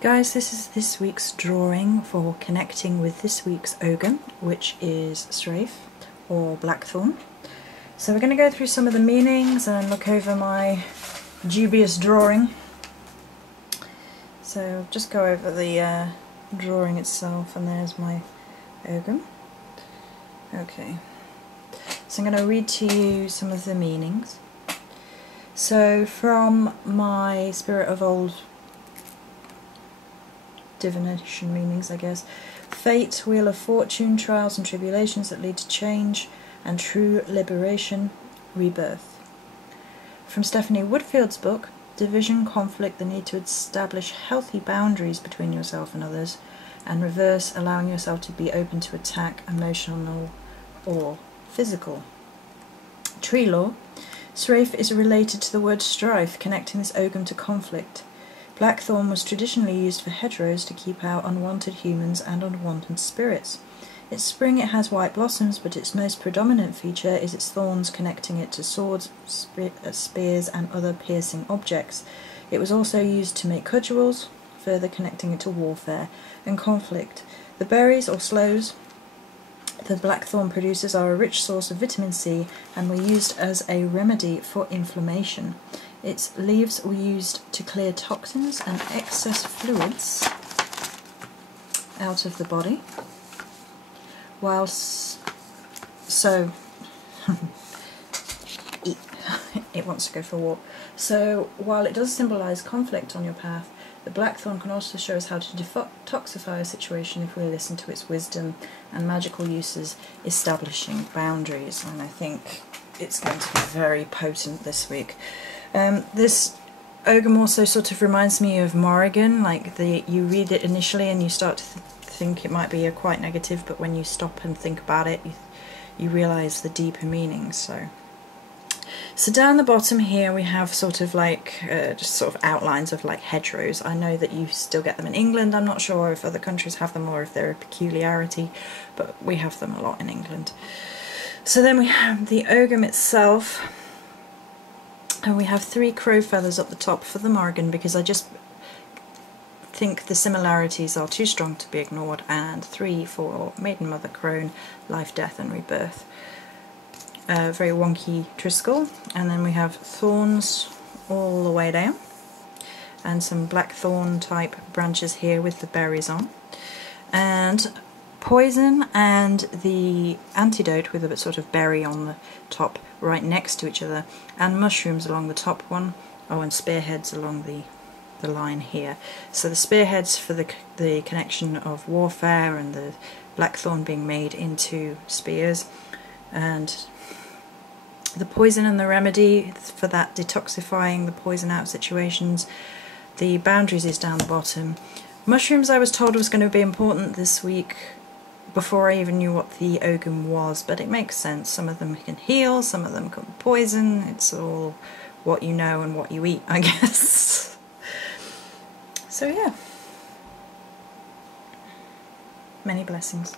Hey guys, this is this week's drawing for connecting with this week's Ogre, which is Straif or Blackthorn. So we're going to go through some of the meanings and look over my dubious drawing. So just go over the drawing itself, and there's my Ogre. Okay, so I'm going to read to you some of the meanings. So from my Spirit of Old divination meanings, I guess. Fate, wheel of fortune, trials and tribulations that lead to change and true liberation, rebirth. From Stephanie Woodfield's book, division, conflict, the need to establish healthy boundaries between yourself and others, and reverse, allowing yourself to be open to attack, emotional or physical. Tree lore, Straif is related to the word strife, connecting this Ogre to conflict. Blackthorn was traditionally used for hedgerows to keep out unwanted humans and unwanted spirits. In spring it has white blossoms, but its most predominant feature is its thorns connecting it to swords, spears and other piercing objects. It was also used to make cudgels, further connecting it to warfare and conflict. The berries or sloes the blackthorn produces are a rich source of vitamin C and were used as a remedy for inflammation. Its leaves were used to clear toxins and excess fluids out of the body, whilst it wants to go for a walk. So while it does symbolise conflict on your path, the blackthorn can also show us how to detoxify a situation if we listen to its wisdom and magical uses, establishing boundaries. And I think it's going to be very potent this week. This Ogre also sort of reminds me of Morrigan, like you read it initially and you start to think it might be quite negative, but when you stop and think about it, you realise the deeper meanings. So down the bottom here we have sort of like just sort of outlines of like hedgerows. I know that you still get them in England. I'm not sure if other countries have them or if they're a peculiarity, but we have them a lot in England. So then we have the Ogre itself. And we have 3 crow feathers up the top for the Morrigan, because I just think the similarities are too strong to be ignored, and 3 for Maiden Mother Crone, Life, Death and Rebirth. Very wonky Triskel, and then we have thorns all the way down, and some blackthorn type branches here with the berries on, and poison and the antidote with a sort of berry on the top right next to each other, and mushrooms along the top one. Oh, and spearheads along the line here. So the spearheads for the connection of warfare and the blackthorn being made into spears, and the poison and the remedy for that detoxifying the poison out situations. The boundaries is down the bottom. Mushrooms I was told was going to be important this week before I even knew what the Ogre was, but it makes sense. Some of them can heal, some of them can poison. It's all what you know and what you eat, I guess. So yeah, many blessings.